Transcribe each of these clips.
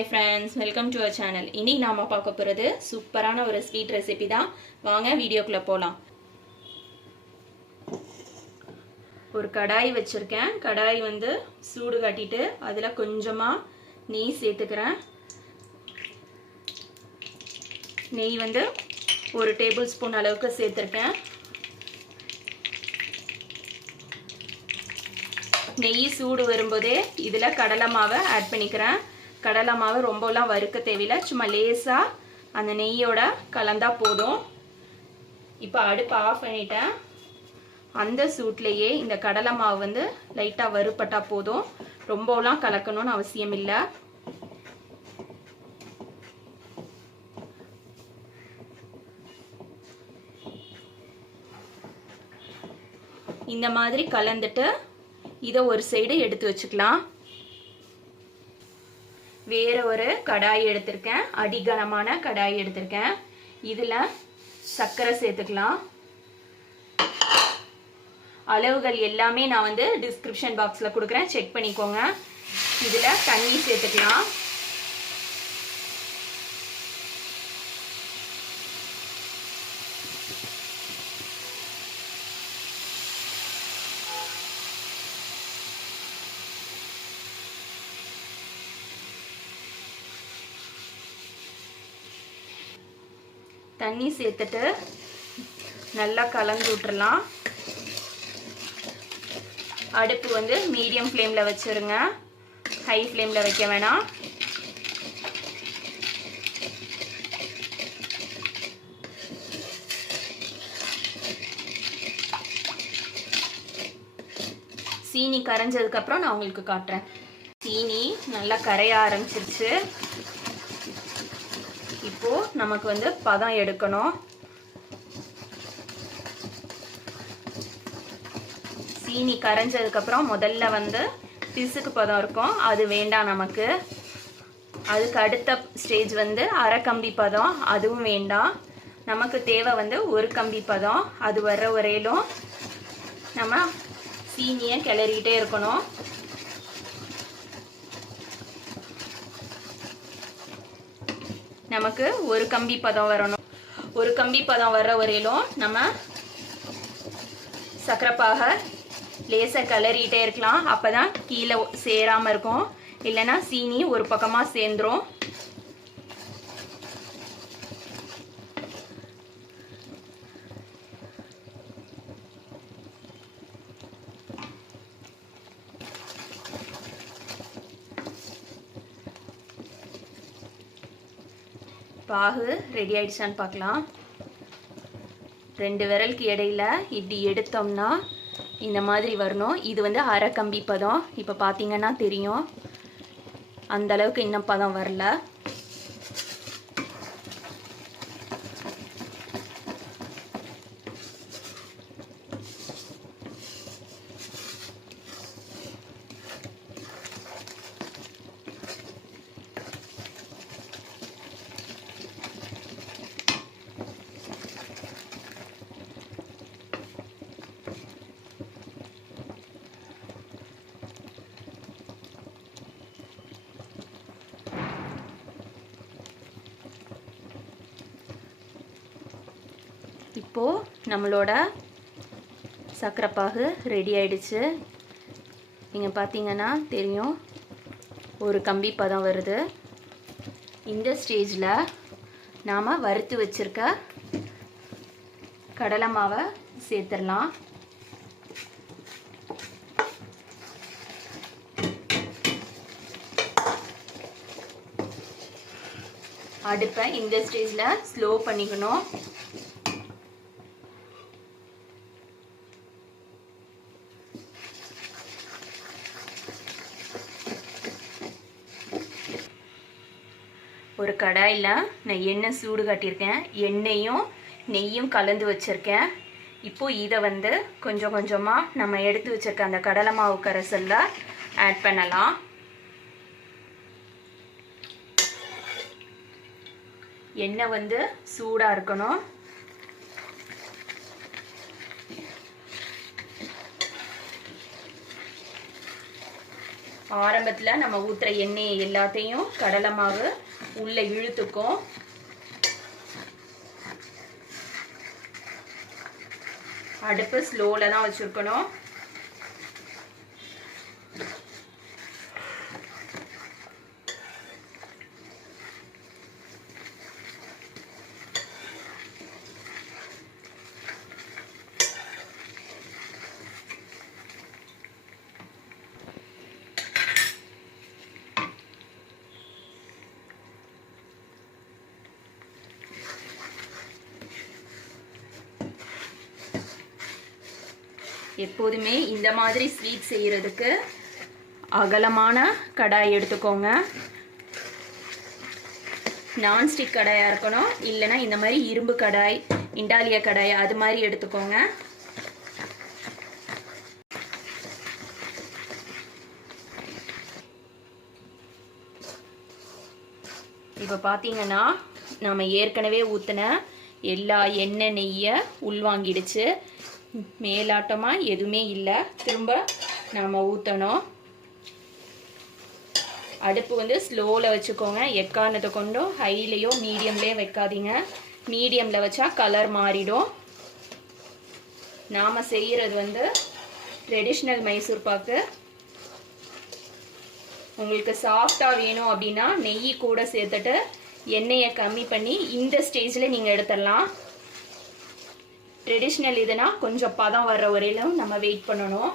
Hi friends, welcome to our channel. இன்னைக்கு நாம பார்க்க போறது சூப்பரான ஒரு ஸ்வீட் ரெசிபி தான். வாங்க வீடியோக்குள்ள போலாம். ஒரு கடாய் வச்சிருக்கேன். கடாய் வந்து சூடு காட்டிட்டு அதுல கொஞ்சமா நெய் சேர்த்துக்கிறேன். நெய் வந்து 1 டேபிள்ஸ்பூன் அளவுக்கு சேர்த்திருக்கேன். நெய் சூடு வரும்போதே இதுல கடலை மாவை ஆட் பண்ணிக்கிறேன். கடலை மாவு ரொம்பலாம் வறுக்க தேவையில்லை, சும்மா லேசா அந்த நெய்யோட கலந்தா போதும். இப்போ அடுப்பு ஆஃப் பண்ணிட்டேன். அந்த சூட்லேயே இந்த கடலை மாவு வந்து லைட்டா வறுபட்டா போதும், ரொம்பலாம் கலக்கணும்னு அவசியம் இல்லை. இந்த மாதிரி கலந்துட்டு இதை ஒரு சைடு எடுத்து வச்சுக்கலாம். வேற ஒரு கடாய் எடுத்திருக்கேன், அடிகனமான கடாய் எடுத்திருக்கேன். இதுல சர்க்கரை சேர்த்துக்கலாம். அளவுகள் எல்லாமே நான் வந்து டிஸ்கிரிப்ஷன் பாக்ஸ்ல கொடுக்குறேன், செக் பண்ணிக்கோங்க. இதுல தண்ணி சேர்த்துக்கலாம். தண்ணி சேர்த்துட்டு நல்லா கலந்து விட்டுறலாம். அடுப்பு வந்து மீடியம் ஃப்ளேமில் வச்சுருங்க, ஹை ஃப்ளேமில் வைக்க வேணாம். சீனி கரைஞ்சதுக்கப்புறம் நான் உங்களுக்கு காட்டுறேன். சீனி நல்லா கரைய ஆரம்பிச்சிருச்சு. இப்போ நமக்கு வந்து பதம் எடுக்கணும். சீனி கரைஞ்சதுக்கு அப்புறம் முதல்ல வந்து பிசுக்கு பதம் இருக்கும், அது வேண்டாம் நமக்கு. அதுக்கு அடுத்த ஸ்டேஜ் வந்து அரை கம்பி பதம், அதுவும் வேண்டாம். நமக்கு தேவை வந்து ஒரு கம்பி பதம். அது வர்ற வரையிலும் நம்ம சீனியை கிளறிக்கிட்டே இருக்கணும். நமக்கு ஒரு கம்பி பதம் வரணும். ஒரு கம்பி பதம் வர்ற வரையிலும் நம்ம சக்கரைப்பாக லேசாக கிளறிட்டே இருக்கலாம். அப்பதான் கீழே சேராம இருக்கும், இல்லைன்னா சீனி ஒரு பக்கமா சேர்ந்துரும். பாகு ரெடி ஆயிடுச்சான்னு பார்க்கலாம். 2 விரலுக்கு இடையில இப்படி எடுத்தோம்னா இந்த மாதிரி வரணும். இது வந்து அரை கம்பி பதம். இப்போ பார்த்தீங்கன்னா தெரியும், அந்த அளவுக்கு இன்னும் பதம் வரல. இப்போ நம்மளோட சக்கரைப்பாகு ரெடி ஆயிடுச்சு. நீங்கள் பார்த்தீங்கன்னா தெரியும், ஒரு கம்பி பதம் வருது. இந்த ஸ்டேஜில் நாம் வறுத்து வச்சிருக்க கடலை மாவை சேர்த்துடலாம். அடுப்பை இந்த ஸ்டேஜில் ஸ்லோ பண்ணிக்கணும். ஒரு கடாயில் நான் எண்ணெய் சூடு காட்டியிருக்கேன். எண்ணெயும் நெய்யும் கலந்து வச்சுருக்கேன். இப்போது இதை வந்து கொஞ்சம் கொஞ்சமாக நம்ம எடுத்து வச்சுருக்க அந்த கடலை மாவு கரைசலில் ஆட் பண்ணலாம். எண்ணெய் வந்து சூடாக இருக்கணும். ஆரம்பத்தில் நம்ம ஊற்றுற எண்ணெய் எல்லாத்தையும் கடலை மாவு உள்ளே இழுத்துக்கும். அடுப்பு ஸ்லோவில் தான் வச்சுருக்கணும். எப்போதுமே இந்த மாதிரி ஸ்வீட் செய்கிறதுக்கு அகலமான கடாய் எடுத்துக்கோங்க. நான்ஸ்டிக் கடாயாக இருக்கணும், இல்லைன்னா இந்த மாதிரி இரும்பு கடாய், இண்டாலிய கடாய் அது மாதிரி எடுத்துக்கோங்க. இப்போ பார்த்தீங்கன்னா நம்ம ஏற்கனவே ஊற்றின எல்லா எண்ணெய் நெய்யை உள்வாங்கிடுச்சு. மேலாட்டமாக எதுவுமே இல்லை. திரும்ப நாம் ஊற்றணும். அடுப்பு வந்து ஸ்லோவில் வச்சுக்கோங்க. எக்காரணத்தை கொண்டும் ஹைலேயோ மீடியம்லேயோ வைக்காதீங்க. மீடியமில் வச்சா கலர் மாறிடும். நாம் செய்கிறது வந்து ட்ரெடிஷ்னல் மைசூர் பாக்கு. உங்களுக்கு சாஃப்டாக வேணும் அப்படின்னா நெய் கூட சேர்த்துட்டு எண்ணெயை கம்மி பண்ணி இந்த ஸ்டேஜில் நீங்கள் எடுத்துடலாம். ட்ரெடிஷ்னல் இதுனா கொஞ்சம் பதம் வர்ற வரையிலும் நம்ம வெயிட் பண்ணணும்.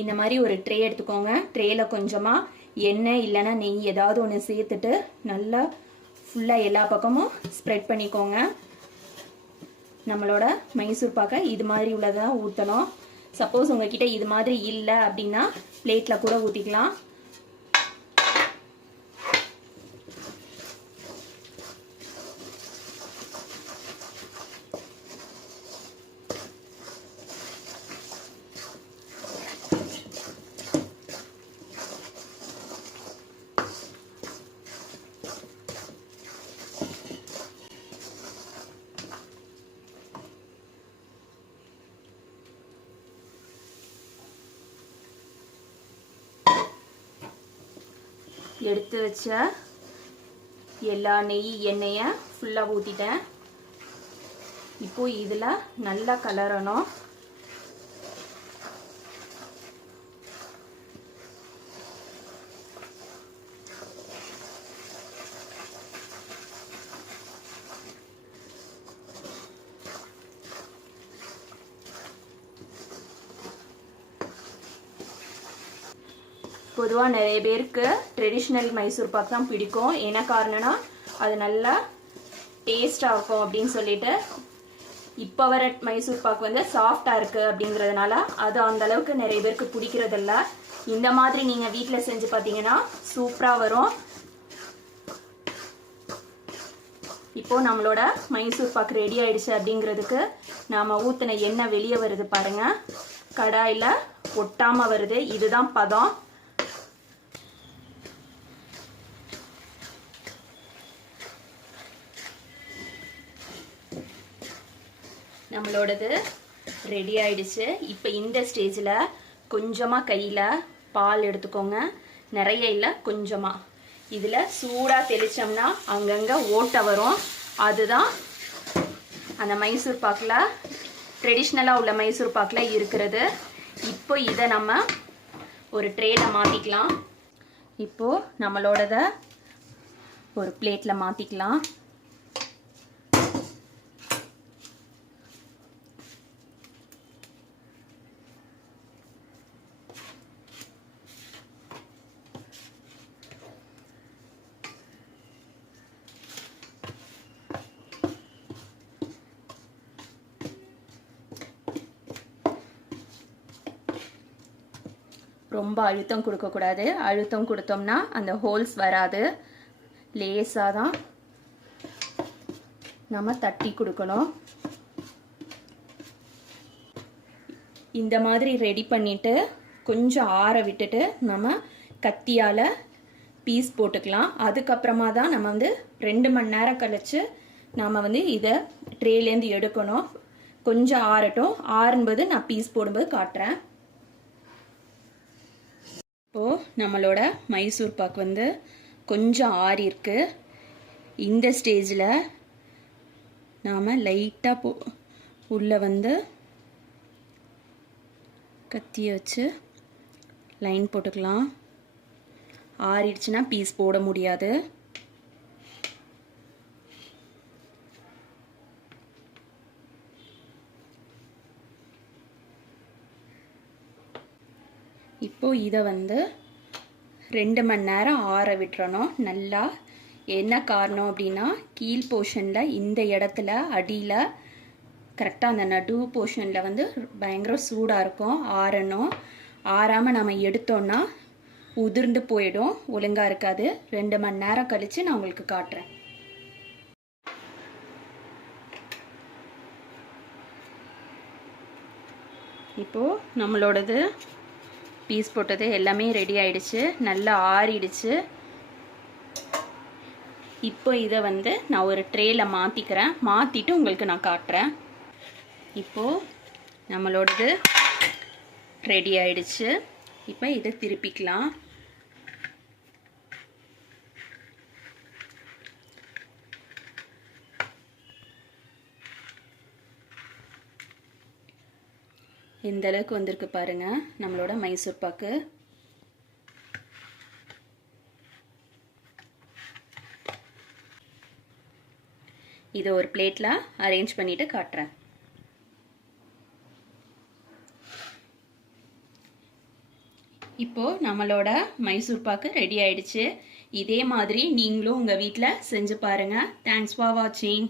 இந்த மாதிரி ஒரு ட்ரே எடுத்துக்கோங்க. ட்ரேயில் கொஞ்சமாக எண்ணெய் இல்லைன்னா நெய் ஏதாவது ஒன்று சேர்த்துட்டு நல்லா ஃபுல்லாக எல்லா பக்கமும் ஸ்ப்ரெட் பண்ணிக்கோங்க. நம்மளோட மைசூர் பாக்கை இது மாதிரி உள்ளதான் ஊற்றணும். சப்போஸ் உங்ககிட்ட இது மாதிரி இல்லை அப்படின்னா பிளேட்டில் கூட ஊற்றிக்கலாம். எடுத்து வச்ச எல்லா நெய் எண்ணெயை ஃபுல்லாக ஊற்றிட்டேன். இப்போ இதில் நல்லா கலரணும். பொதுவாக நிறைய பேருக்கு ட்ரெடிஷ்னல் மைசூர் பாக் தான் பிடிக்கும். என்ன காரணம்னா அது நல்லா டேஸ்டாக இருக்கும் அப்படின்னு சொல்லிட்டு. இப்போ வர மைசூர் பாக் வந்து சாஃப்டாக இருக்குது அப்படிங்கிறதுனால அது அந்த அளவுக்கு நிறைய பேருக்கு பிடிக்கிறதில்ல. இந்த மாதிரி நீங்கள் வீட்டில் செஞ்சு பார்த்தீங்கன்னா சூப்பராக வரும். இப்போது நம்மளோட மைசூர் பாக் ரெடி ஆயிடுச்சு. அப்படிங்கிறதுக்கு நாம் ஊற்றின எண்ணெய் வெளியே வருது பாருங்கள். கடாயில் ஒட்டாமல் வருது. இதுதான் பதம். நம்மளோடது ரெடி ஆயிடுச்சு. இப்போ இந்த ஸ்டேஜில் கொஞ்சமாக கையில் பால் எடுத்துக்கோங்க. நிறைய இல்லை, கொஞ்சமாக. இதில் சூடாக தெளித்தோம்னா அங்கங்கே ஓட்டை வரும். அதுதான் அந்த மைசூர் பாக்கில், ட்ரெடிஷ்னலாக உள்ள மைசூர் பாக்கில் இருக்கிறது. இப்போ இதை நம்ம ஒரு ட்ரேயில் மாற்றிக்கலாம். இப்போது நம்மளோடத ஒரு பிளேட்டில் மாற்றிக்கலாம். ரொம்ப அழுத்தம் கொடுக்கக்கூடாது. அழுத்தம் கொடுத்தோம்னா அந்த ஹோல்ஸ் வராது. லேசாக தான் நம்ம தட்டி கொடுக்கணும். இந்த மாதிரி ரெடி பண்ணிவிட்டு கொஞ்சம் ஆற விட்டுட்டு நம்ம கத்தியால் பீஸ் போட்டுக்கலாம். அதுக்கப்புறமா தான் நம்ம வந்து 2 மணி நேரம் கழித்து நாம் வந்து இதை ட்ரேலேருந்து எடுக்கணும். கொஞ்சம் ஆறட்டும். ஆறும்போது நான் பீஸ் போடும்போது காட்டுறேன். இப்போது நம்மளோட மைசூர் பாக் வந்து கொஞ்சம் ஆறி இருக்கு. இந்த ஸ்டேஜில் நாம் லைட்டாக உள்ளே வந்து கத்தியை வச்சு லைன் போட்டுக்கலாம். ஆறிடுச்சுன்னா பீஸ் போட முடியாது. இப்போது இதை வந்து 2 மணி நேரம் ஆற விட்டுறணும் நல்லா. என்ன காரணம் அப்படின்னா கீழ் போர்ஷனில் இந்த இடத்துல அடியில் கரெக்டாக அந்த நடு போர்ஷனில் வந்து பயங்கர சூடாக இருக்கும். ஆறணும். ஆறாமல் நம்ம எடுத்தோன்னா உதிர்ந்து போயிடும், ஒழுங்காக இருக்காது. 2 மணி நேரம் கழித்து நான் உங்களுக்கு காட்டுறேன். இப்போது நம்மளோடது பீஸ் போட்டது எல்லாமே ரெடி ஆயிடுச்சு. நல்லா ஆறிடுச்சு. இப்போ இதை வந்து நான் ஒரு ட்ரேயில் மாற்றிக்கிறேன். மாற்றிட்டு உங்களுக்கு நான் காட்டுறேன். இப்போது நம்மளோடது ரெடி ஆயிடுச்சு. இப்போ இதை திருப்பிக்கலாம். இந்த அளவுக்கு வந்திருக்கு பாருங்க நம்மளோட மைசூர் பாக்கு. இதை ஒரு பிளேட்ல அரேஞ்ச் பண்ணிட்டு காட்டுறேன். இப்போ நம்மளோட மைசூர் பாக்கு ரெடி ஆயிடுச்சு. இதே மாதிரி நீங்களும் உங்க வீட்டில் செஞ்சு பாருங்க. தேங்க்ஸ் ஃபார் வாட்சிங்.